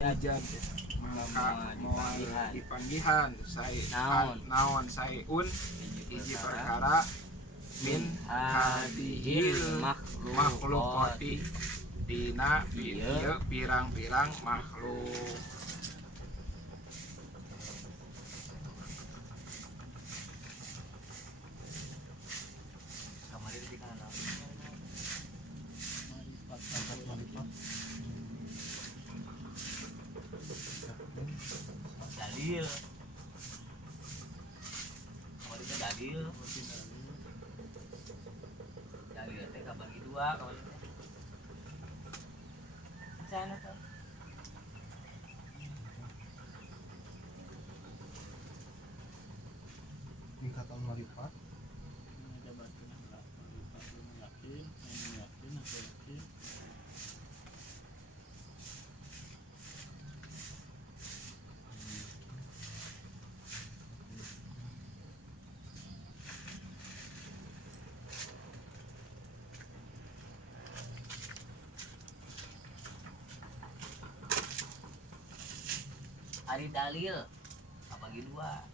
Hujan maka moal dipanggihan naon saiun hiji perkara min hadihil makhlukoti dina ieu pirang-pirang makhluk. Dalil kalau itu dalil teh kabagi dua kalau itu sana tuh tingkatan melipat ada batunya melipat yakin atau yakin hari dalil kabagi dua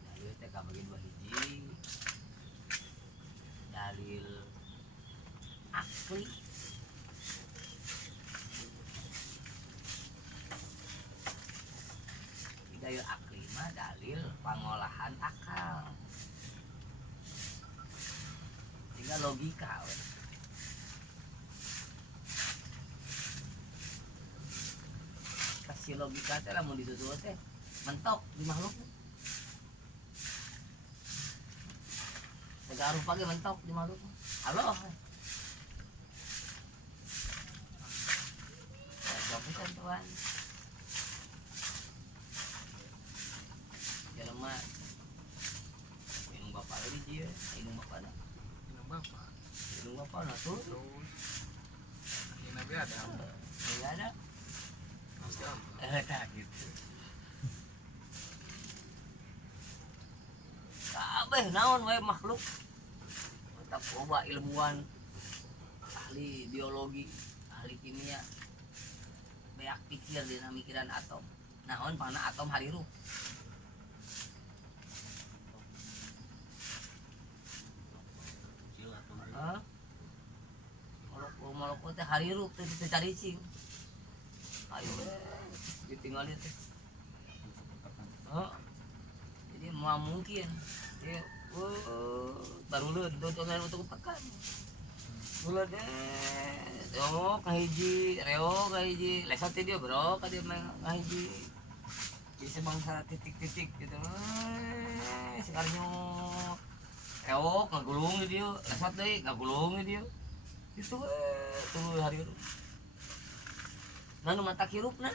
dalil teh kabagi dua hiji dalil akli dalil akli mah dalil pengolahan akal tinggal logika we. Kasih logika teh lamun ditutur teh mentok di makhluk segala rupa ge mentok di makhluk Allah jawabkan Tuhan jelema minum bapak lagi dia minum bapak nah minum bapak nah tuh Ini nabi ada enggak ada tak gitu kabeh naon we makhluk mantap coba ilmuwan ahli biologi ahli kimia beak pikir dina mikiran atom naon pangna atom harirup molekul teh harirup teh cari cing ayo ditinggalin teh jadi mau mungkin ya baru lu dontonan untuk pekan bulan kahiji reo kahiji lesot dia bro dia kahiji bisa bangsa titik-titik gitu sekarang reo ngagulung di dia lesot deh ngagulung di dia itu tuh hari itu nanu mata hirup nah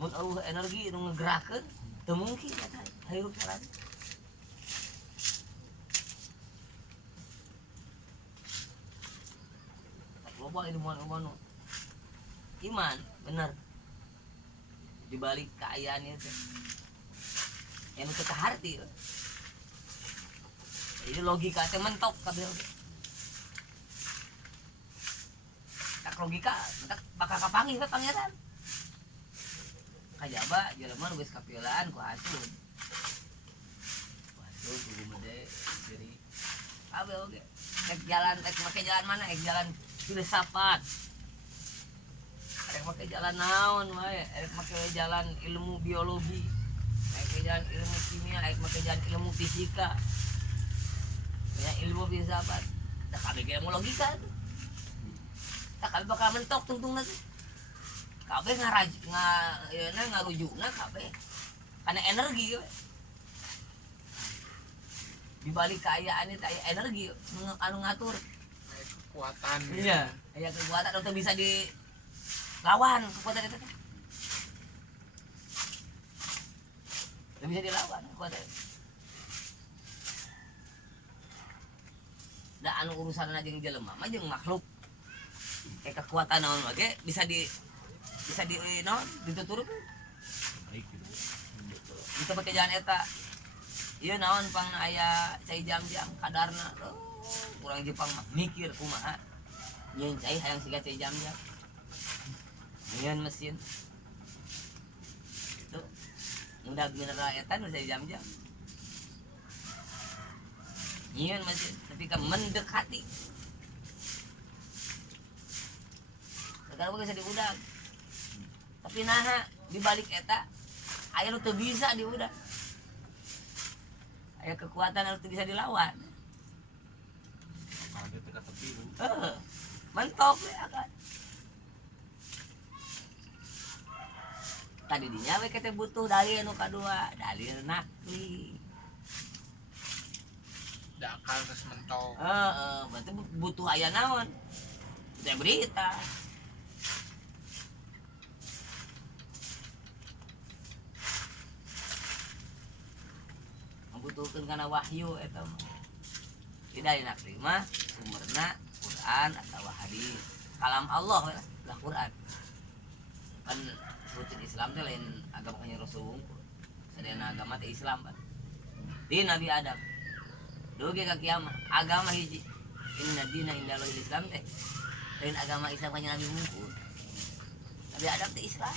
mun eueuh energi nu ngegerakeun teu mungkin eta hirup saran loba ilmuwan iman bener dibalik keayaan itu yang teu kaharti jadi logika teh mentok kabeh tak logika tak bakal kapanggih we pangeran kajaba jelema nu geus kapieulaan ku hasun kudu mede diri abe oge ek jalan ek make jalan mana ek jalan filsafat ek make jalan naon wae ek make jalan ilmu biologi ek jalan ilmu kimia ek make jalan ilmu fisika ya ilmu filsafat da kabeh ge ilmu logika tuh tak kabeh bakal mentok tungtung nanti kabeh ngarujukna kabeh karena energi we. Di balik keayaan itu aya energi anu ngatur kekuatan iya aya kekuatan untuk bisa dilawan kekuatan itu teh bisa dilawan kekuatan da anu urusan jeung jelema mah jeung makhluk kayak kekuatan naon ge bisa di non dituturuk kita pakai jalan eta iya naon pang aya cai jam-jam kadarna kurang Jepang mah mikir kumaha nyeun cai hayang siga cai jam-jam nyeun mesin itu mudah mineral eta nu cai jam-jam nyeun mesin tapi ka mendekati segala bisa diudag tapi nah di balik eta aya nu teu bisa diudag aya kekuatan anu teu bisa dilawan Kalau dia teka tepi nu. mentok ya kan tadi dinya we kita butuh dalil nu kadua dalil nakli dakal geus mentok. berarti butuh aya naon teh berita membutuhkeun kana wahyu eta mah tidak nakli mah sumberna Quran atau hadis kalam Allah lah Quran kan sebutin Islam teh lain agama kanya Rasul sadayana agama teh Islam kan di Nabi Adam dugi ka kiamat agama hiji inna dina indallahil Islam teh lain agama Islam kanya Nabi Muhammad Nabi Adam teh Islam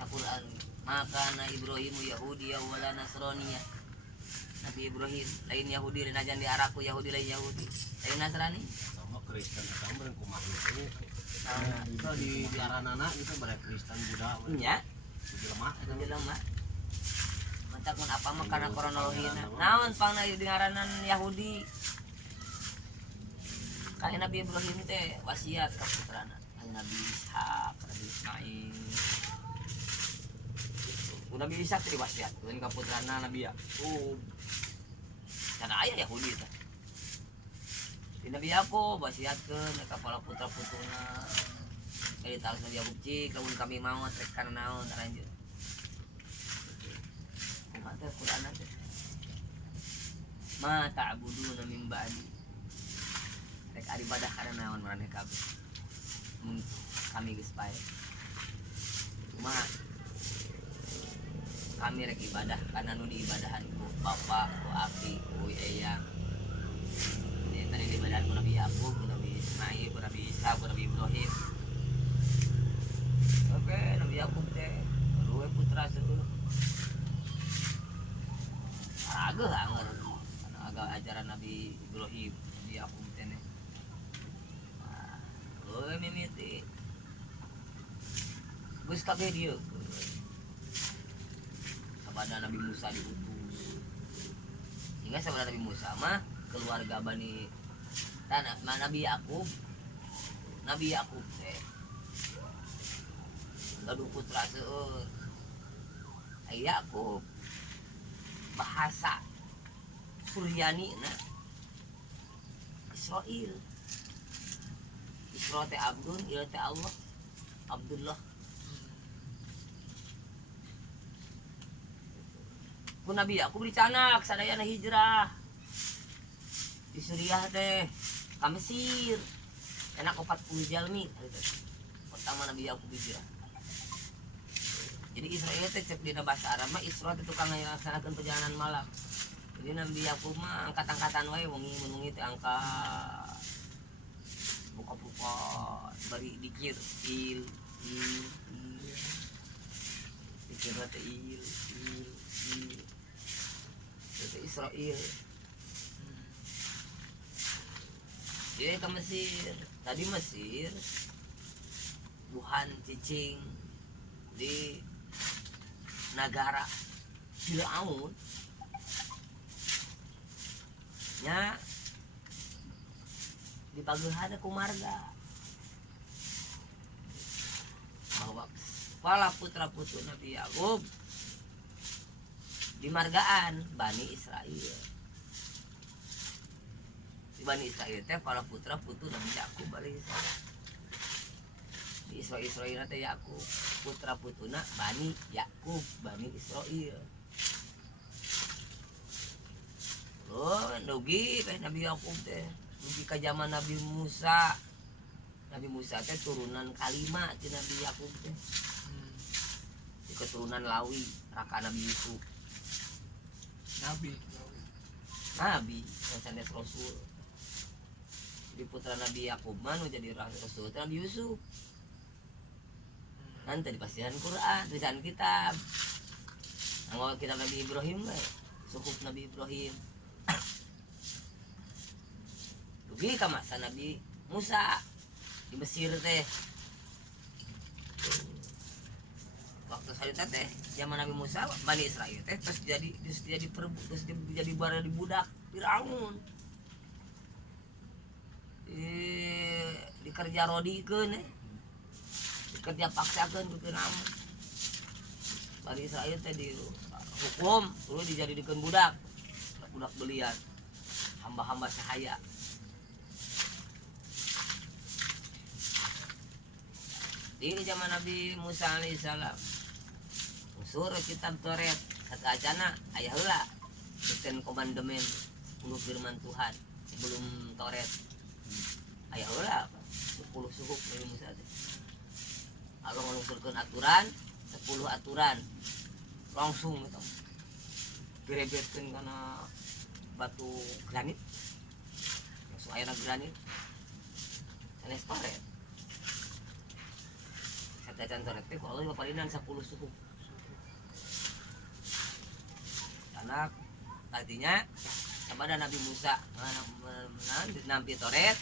na Quran maka na Ibrahim Yahudi wala Nasraniya Nabi Ibrahim lain Yahudi lain ajan di Araku Yahudi lain Yahudi lain Nasrani Sama Kristen sama beren kumaha itu. Itu di aranana itu bare Kristen Buddha. nya Di lemah eta. itu lemah mentak mun apa mah karena kronologina naon pangna di ngaranan Yahudi kayak Nabi Ibrahim teh wasiat ka putrana kayak Nabi Ishak Nabi Ismail Nabi Ishak teh wasiat ka putrana Nabi Yakub karena ayah Yahudi teh di Nabi Yakub wasiatkeun ka kepala putra-putruna kayak taruh Nabi Yakub cik lamun kami mau trek kana naon lanjut mata Quran teh ma ta'buduna min ba'di rek ibadah kana naon marane kabeh kami geus bae kumaha kami rek ibadah kana nu diibadahan ku bapa ku abi ku eyang ini tadi diibadahan ku Nabi Yakub ku Nabi Ismail ku Nabi Isa ku Nabi Ibrahim oke Nabi Yakub teh luwe putra seueuh agak anger karena agak ajaran Nabi Ibrahim Nabi Yakub teh luwe mimiti geus kabeh dieu kepada Nabi Musa diutus hingga sebenarnya Nabi Musa mah keluarga Bani tanah Nabi Yakub teh gaduh putra seueur Yakub bahasa Suryani na Israel Isra teh Abdun ila teh Allah Abdullah ku Nabi Yakub dicanak sadayana hijrah di Suriah teh ka Mesir enak 40 jalmi pertama Nabi Yakub hijrah jadi Israel teh cek dina bahasa Arab mah Isra teh tukang ngalaksanakeun perjalanan malam jadi Nabi Yakub mah angkat-angkatan wae wengi teh angkat buka-buka bari dikir dikir teh il itu Israel dia ke Mesir tadi Mesir Wuhan cicing di negara Firaun nya dipagehan ku marga bahwa para putra-putri Nabi Yakub di margaan Bani Israel di Bani Israel teh para putra-putri Nabi Yakub alaihissalam di Israel teh Yakub putra-putuna Bani Yakub Bani Israel oh nugi teh Nabi Yakub teh nugi ka zaman Nabi Musa teh turunan kalima ti Nabi Yakub teh di keturunan Lawi raka Nabi Yusuf Nabi yang sanes Rasul di putra Nabi Yakub mah nu jadi rasul teh Nabi Yusuf. Nanti dipastikan Quran, tulisan kitab. Anggo kitab Nabi Ibrahim we, suhuf Nabi Ibrahim. Dugi ka masa Nabi Musa di Mesir teh. Waktu salita teh zaman Nabi Musa Bani Israil teh terus jadi bara di budak Firaun. Dikerja rodikeun dikerja paksakeun ku naon. Bani Israil teh di hukum dulu dijadikeun budak belian hamba-hamba sahaya. Di zaman Nabi Musa alaihissalam unsur kitab Taurat kata acana aya heula bikin komandemen 10 firman Tuhan sebelum Taurat aya heula 10 suhuf Nabi Musa teh. Allah ngalusurkeun aturan 10 aturan langsung gitu direbetkeun kana batu granit langsung aya granit sanes Taurat. Kata Taurat teh ku Allah paparinan 10 suhuf. Karena artinya sabada Nabi Musa nampi Taurat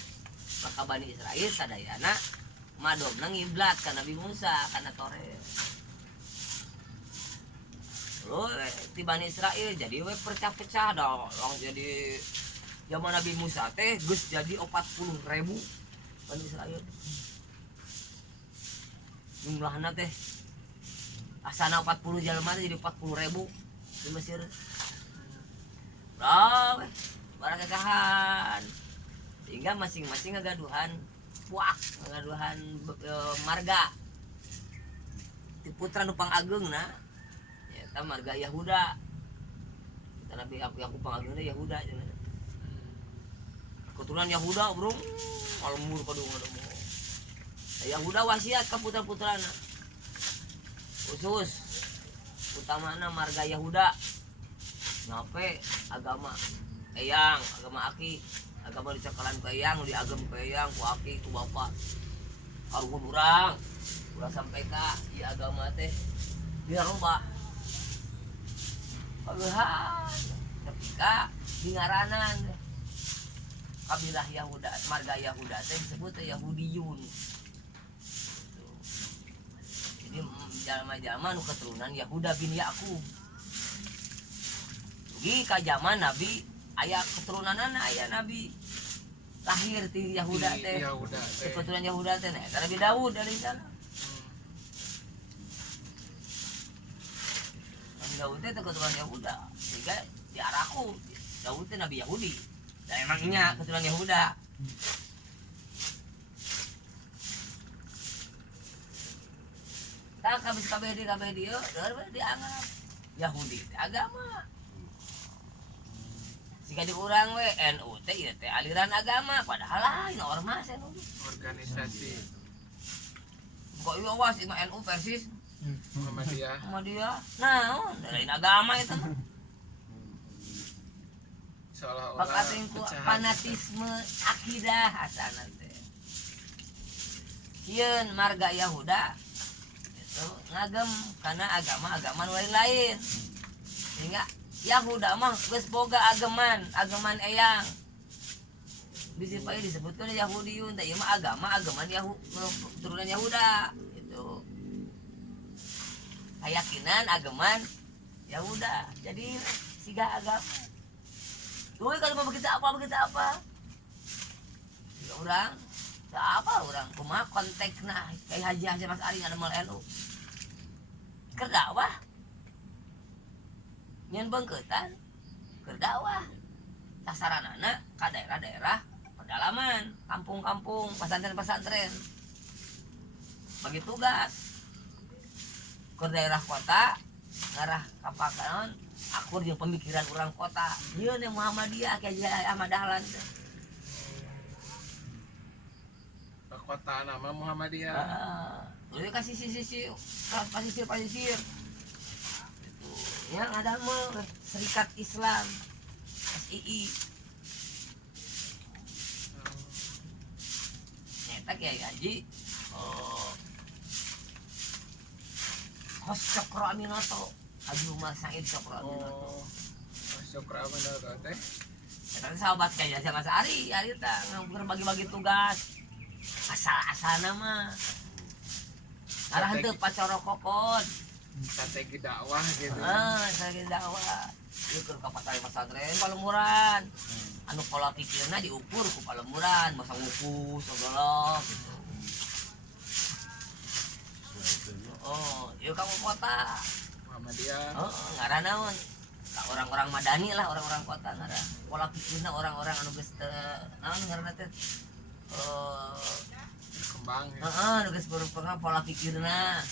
maka Bani Israil sadayana madobna ngiblat ka Nabi Musa kana Taurat. Lo di Bani Israil jadi we pecah-pecah dah lang jadi zaman Nabi Musa teh geus jadi 40.000 Bani Israil. Jumlahna teh asana 40 jalma jadi 40.000 di Mesir. Bro, barang gagahan. Sehingga masing-masing ngagaduhan puak, ngagaduhan marga. Ti putra nu pangageungna eta marga Yahuda. Kita Nabi aku pangageungna Yahuda cenah. Keturunan Yahuda, Bro. Malmur padung-padung. Yahuda wasiat ke putra-putrana khusus utamana marga Yahuda ngape agama eyang agama aki agama dicakalan ku eyang diagem ku eyang ku aki ku bapak karuhun urang sampai ka ieu agama teh dirubah kaluhan ketika dingaranan kabilah Yahuda marga Yahuda teh disebut Yahudiyun. Ini jalma-jalma nu keturunan Yahuda bin Yakub. Dugi ka zaman Nabi aya keturunanana aya Nabi lahir ti Yahuda teh. Keturunan Yahuda teh nah Nabi Daud dari sana. Nabi Daud teh keturunan Yahuda. Sehingga diaraku Daud teh Nabi Yahudi. Dan emangnya keturunan Yahuda. Tak kabeh dia dianggap Yahudi agama. Jika di urang we NU teh ieu teh aliran agama padahal lain ormas NU. Organisasi Kok ieu awas mah NU persis Muhammadiyah. Naon lain agama itu mah. Seolah-olah Pakating ku pecahan. fanatisme akidah asana teh. Kieun marga Yahuda itu ngagem karena agama-agama lain-lain. Sehingga Yahuda mah geus boga ageman eyang. Bisa pae disebutkeun Yahudiyun teh ieu mah agaman turunan Yahuda gitu. Keyakinan ageman Yahuda. Jadi siga agama. Tuh kalau mau begitu apa? Tiga orang, siapa orang? Kumaha kontekna kayak Haji Mas Ari ada mal NU. Kerdakwah, nyen bengketan, kerdakwah. Sasaranana ke daerah-daerah pedalaman, kampung-kampung, pesantren-pesantren. Bagi tugas ke daerah kota, ngarah kapakanon. Akur jeung pemikiran orang kota. Ieu nih Muhammadiyah kayak Ahmad Dahlan teh. Kota nama Muhammadiyah. Lu kasih pasisir. Itu yang ada mah Serikat Islam SII. Kiai Haji Hos Cokro Aminoto Haji Umar Said Cokro Aminoto. Oh. Syukur aman teh. Karena sahabat kayak Mas Ari tah berbagi-bagi tugas. Asal-asal nama. Arah teu pacoro kokon. Strategi dakwah gitu. Strategi dakwah. Ieu keur ka patari pesantren Palemburan. Anu pola pikirna diukur ku Palemburan, masa ngukus segala gitu. Oh, ieu kamu kota. Muhammadiyah. Oh, ngaranna naon? Orang-orang madani lah, orang-orang kota ngaranna. Pola pikirna orang-orang anu geus teu naon ngaranna teh? Berkembang. Heeh, geus berkembang pola pikirna.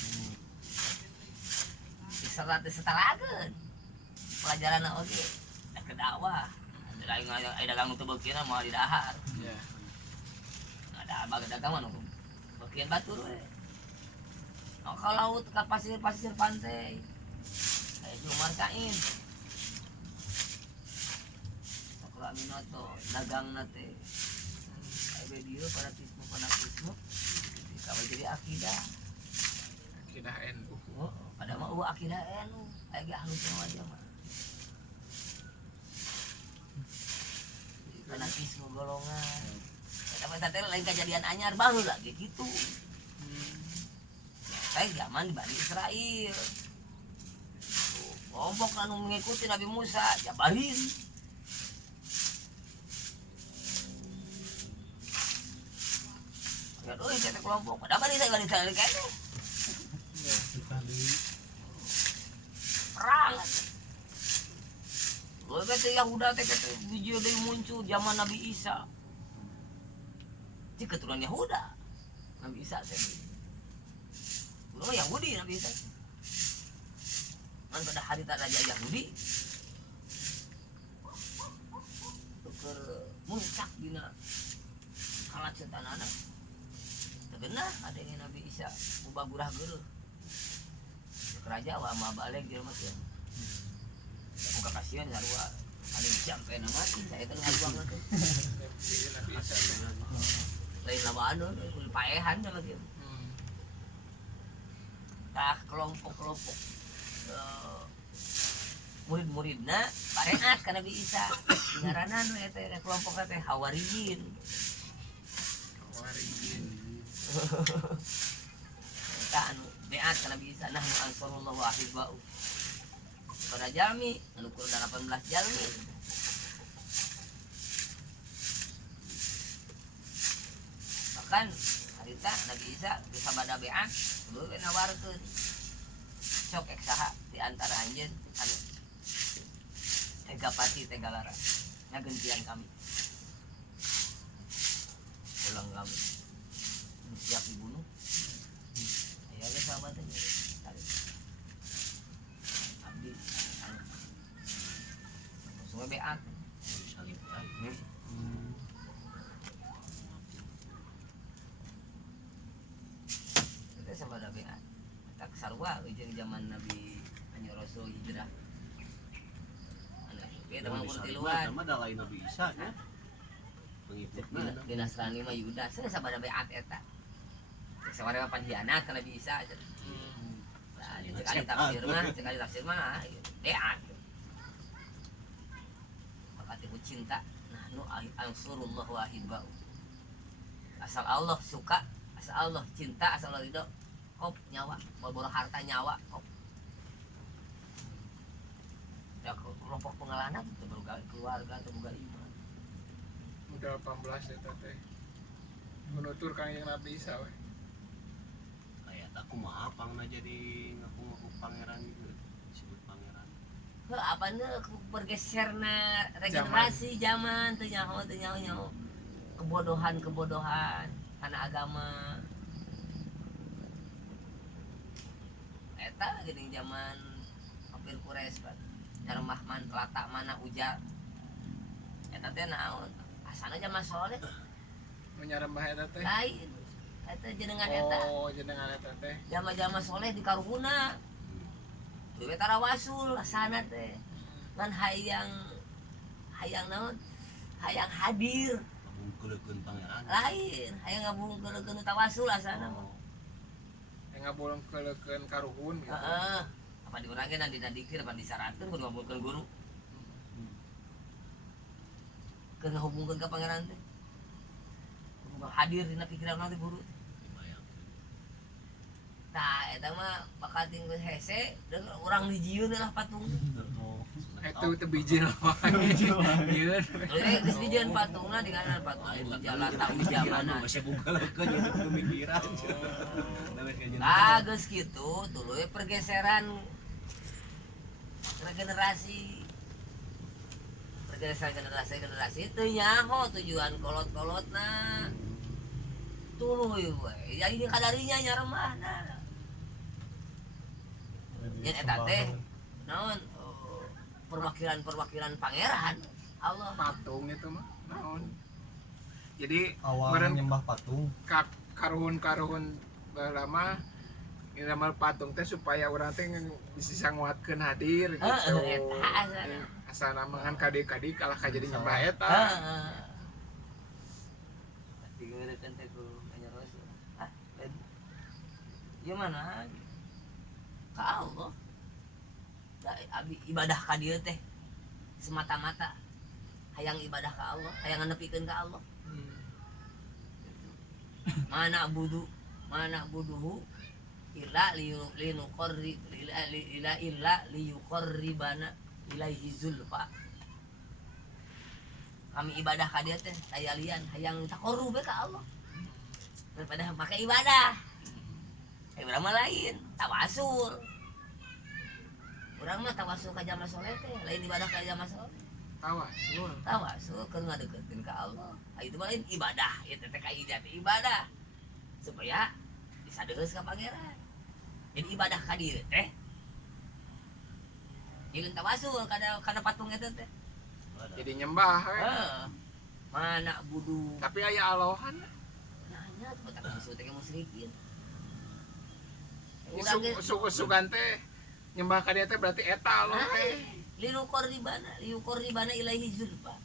Disetarakeun. Pelajaran oge ke dakwah. Ada dagang teu beukina moal di dahar. Iya. Ada baga dagang mah nu beukeun batur we. Ka laut, ka pasir-pasir pantai. Kayak Umar Said. Cokro Aminoto, dagang nate. Kayak dia fanatisme. Kalau jadi akidah. Akidah NU. Oh, pada mah akidah NU. Kayak ahlu semua aja mah. Fanatisme golongan. Tapi lain kejadian anyar baru lagi gitu. Kayak zaman di Bani Israel. Kelompok anu mengikuti Nabi Musa, Jabarin. Ya doy kita kelompok. Pada Bani Israel kayaknya. Perang. Lalu kata Yahuda kata video dari muncul zaman Nabi Isa. Itu keturunan Yahuda. Nabi Isa tadi. Belum Yahudi Nabi Isa. Kan pada hari tak raja Yahudi. Tuker muncak dina kalat setanana. Tegenah ada yang Nabi Isa ubah gurah geuleuh. Raja wa ma balik dia mah ya. Buka kasihan sarua anu sampai mati saya teh ngajuang teh. Nabi Isa. Lain lawan kul paehan lagi. Tah kelompok-kelompok murid-muridna pareat ka Nabi Isa. Ngaranna nu eta kelompok teh Hawariyin. Hawariyin. Tah anu beat ka Nabi Isa nahnu ansarullah wa ahibba'u. Pada jalmi anu kurang 18 jalmi. Bahkan harita Nabi Isa bisa bada beat dulu nawarkeun sok ek saha di antara anjeun anu tega pati tega lara ngagentian kami ulang kami siap dibunuh ya ge sahabatnya tarik abdi anu semua beat kita sabada beat tak sarua jeung zaman Nabi hanya Rasul hijrah kita mah kurtiluan Nama da lain Nabi Isa nya. Pengikutna. di Nasrani mah Yuda saya sabada beat eta sabada panhianat ka Nabi Isa aja. Nah, sekali tafsir mah beat maka tipu cinta nah nu ansurullah wa ahibba'u asal Allah suka asal Allah cinta asal Allah ridho kop nyawa baboro harta nyawa kop ya kelompok pengelana itu keluarga atau bukan iman Udah 18 eta teh. Menutur kang yang Nabi Isa we. Kayak tak kumaha pangna jadi ngaku-ngaku pangeran gitu. Disebut pangeran. apa nih bergeserna regenerasi zaman teu nyaho kebodohan karena agama eta geuning zaman hampir Quraisy kan nyaremah man latak mana ujar eta teh naon asana zaman soleh Menyarembah eta teh. lain eta jenengan eta Oh, jenengan eta teh. jama-jama soleh di karuguna duwe tarawasul asana teh kan hayang naon hayang hadir ngabungkeulkeun pangeran. lain hayang ngabungkeun tawasul asana mah. yang ngabulengkeun karuhun gitu. Heeh. Apa diurangkeun dina dikir apa disyaratkeun kudu ngabungkeun guru. Keur ngahubungkeun ka pangeran teh. Kudu hadir dina pikiran urang teh guru. Dibayangkeun. Tah eta mah bakal tinggal hese dan urang dijieun lah patung. Itu teu biji mah. Yeun. Geus dijieun patungna di kanan patung di jalan tahu jamana. Masih bungkeulkeun jadi pemikiran. Ah, geus kitu tuluy pergeseran generasi generasi teu nyaho tujuan kolot-kolotna. Tuluy we. Jadi kadarinya nyaremahna. Yen eta teh naon perwakilan pangeran Allah. Patung itu mah naon. Jadi Awal meureun nyembah patung. karuhun lama ngamal patung teh supaya urang teh bisa nguatkeun hadir gitu. Eta asana. Asana mangan kadi-kadi kalah ka jadi nyembah eta. Heeh. Digeureun teh ku Kanjeng Rasul. Gimana? Ka Allah. Da abi ibadah ka dieu teh semata-mata hayang ibadah ka Allah, hayang nepikeun ka Allah. Mana buduhu illa liyuqarribana ilaihi zulfa. Kami ibadah ka dieu teh aya lian hayang taqarrub ka Allah. Daripada make ibadah. Ibadah mah lain, tawasul. Urang mah tawasul ka jamaah soleh teh, lain ibadah ka jamaah soleh. Tawasul. Tawasul keur ngadeukeutkeun ka Allah. Itu mah lain ibadah, ieu teh kaidah teh ibadah. Supaya bisa deus ka pangeran. Jadi ibadah ka dieu teh. Jeung tawasul kana patung eta teh. Jadi nyembah we. Heeh. Mana budu. Tapi aya alohan. Nanya tuh tak musuh teh musyrikin. Urang ge Sugan teh nyembah ka dia teh berarti eta aloh teh. liuqarribana ilaihi zulfa.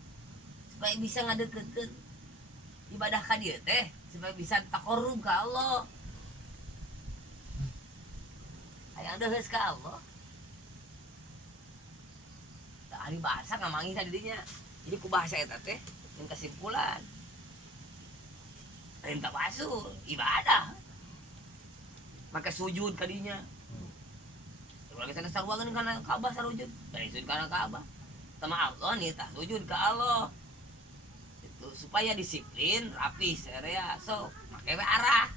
Supaya bisa ngadeukeutkeun ibadah ka dieu teh, supaya bisa taqarrub ka Allah. Hayang deus ka Allah. Tah ahli bahasa ngamangi ka didinya. Jadi ku bahasa eta teh yang kesimpulan. Perintah wasul, ibadah. Maka sujud ka dinya. Kalau kita sarwangan kana Ka'bah sarujud, dari sujud kana Ka'bah. Sama Allah nih tak sujud ke Allah. Itu supaya disiplin, rapi, serea. So, make we arah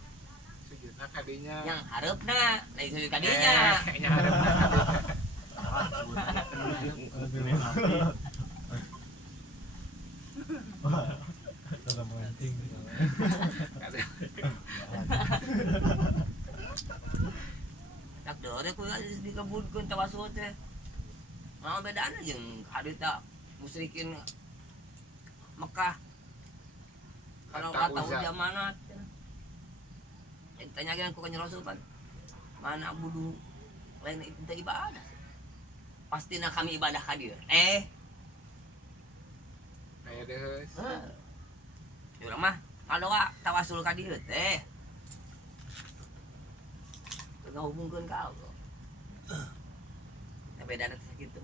Sujudna ka dinya. yang hareupna, lain sujud ka dinya. Nya hareup Lebih rapi. Dalam penting. Tak dore ku dikabulkeun tawasul teh. Mau bedana jeung hadita musyrikin Mekah. Kalau Hatta kata Uzza. zamanat. Tanyakeun ku Kanjeng Rasul kan. Mana budu lain itu ibadah. Pastina kami ibadah ka dieu. aya deus. Urang mah ngadoa tawasul ka dieu teh. Ngahubungkeun ka Allah. Nah, bedana teh sakitu.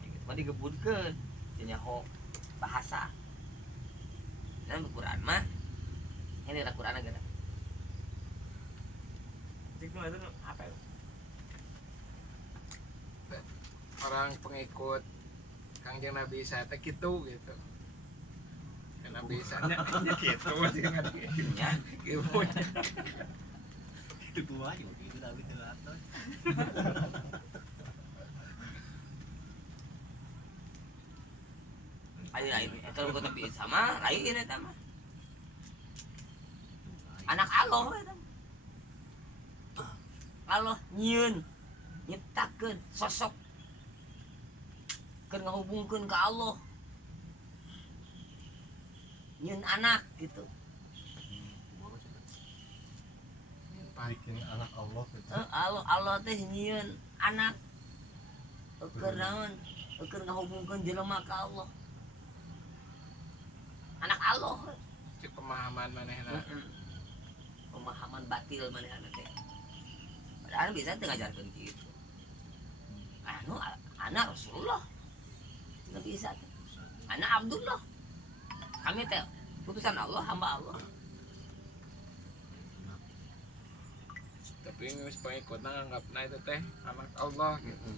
Kitu mah digebudkeun nya nyaho bahasa. Dan Al-Qur'an mah ini Al-Qur'an agak. Itu apa ya? Orang pengikut Kangjeng Nabi Isa teh kitu gitu. Kan Nabi Isa nya kitu jeung Ya, kitu. Itu gua aja gitu tapi teratur. ayo lain. Kalau kota bi sama lain eta mah. Anak Allah eta. Allah nyieun nyiptakeun sosok keur ngahubungkeun ka Allah. Nyieun anak gitu. Bikin anak Allah gitu. Allah teh nyieun anak. Keur naon? Keur ngahubungkeun jelema ka Allah. anak Allah. Cek pemahaman manehna. Pemahaman batil manehna teh. Padahal bisa teu ngajarkeun kitu. Anu anak Rasulullah. Nggak bisa. Anak Abdullah. Kami teh utusan Allah, hamba Allah. Tapi geus pengikutna nganggapna itu teh anak Allah gitu.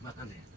Makan ya.